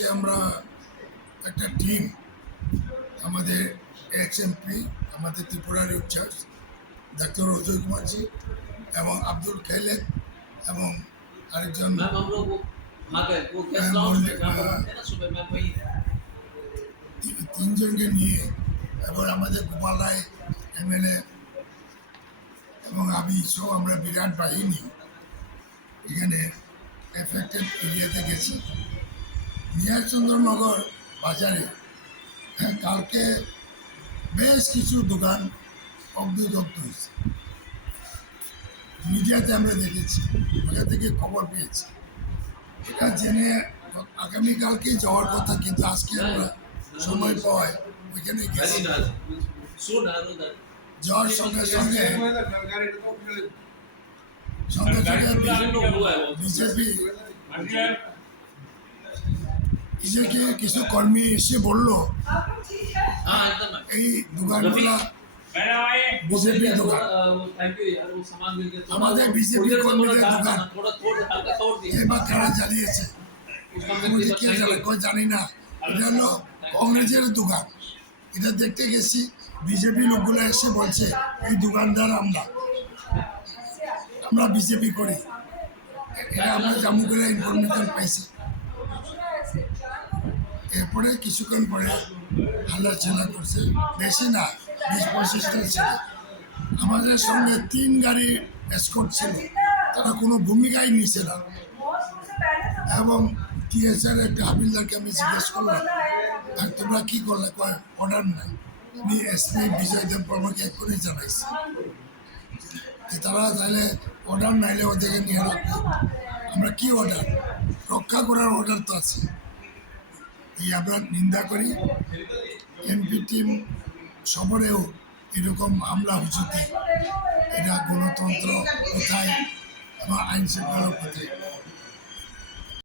আজকে আমরা একটা টিম আমাদের এক্সএমপি আমাদের ত্রিপুরার ইনচার্জ ডাক্তার অজয় কুমারজি এবং আব্দুল খাইলেদ এবং আরেকজন তিনজনকে নিয়ে এবং আমাদের গোপাল রায় এমএলএ এবং আমি সহ আমরা বিরাট বাহিনী এখানে এফেক্টেড এরিয়াতে গেছি। নিয়ারচন্দ্রনগর বাজারে কালকে বেশ কিছু দোকান অগ্নিদগ্ধ হয়েছে, মিডিয়াতে আমরা দেখেছি, ওখান থেকে খবর পেয়েছি। এটা জেনে আগামীকালকে যাওয়ার কথা, কিন্তু আজকে আমরা সময় পাওয়ায় ওইখানে গেছি। যাওয়ার সঙ্গে সঙ্গে বিজেপি কিছু কর্মী এসে বললো এই দোকানগুলা বিজেপির দোকান, আমাদের বিজেপি কর্মীদের দোকান, এবার কারা জ্বালিয়েছে জানি না। এটা হলো কংগ্রেসের দোকান। এটা দেখতে গেছি, বিজেপি লোকগুলো এসে বলছে এই দোকানদার আমরা বিজেপি করি। এটা আমরা জম্মু করে ইনফরমেশন পাইছি। এরপরে কিছুক্ষণ পরে হাল্লাচেলা করছে, বেশি না 20-25টা ছিল। আমাদের সঙ্গে 3 গাড়ি এসকর্ট ছিল, তারা কোনো ভূমিকাই নিচ্ছে না। এবং টিএসআর একটা হাবিলদারকে আমি জিজ্ঞেস করলাম, আর তোমরা কী করলে? কয় অর্ডার নাই। আমি এসপি বিজয় দেব বর্মাকে এক্ষুনি জানাইছি যে তারা তাহলে অর্ডার নাইলে ওদেরকে নিয়ে রাখবে। আমরা কি অর্ডার? রক্ষা করার অর্ডার তো আছে। এই আমরা নিন্দা করি। এমপি টিম শহরেও এরকম হামলা হুজুতে, এটা গণতন্ত্র কোথায় বা আইন শৃঙ্খলা কোথায়?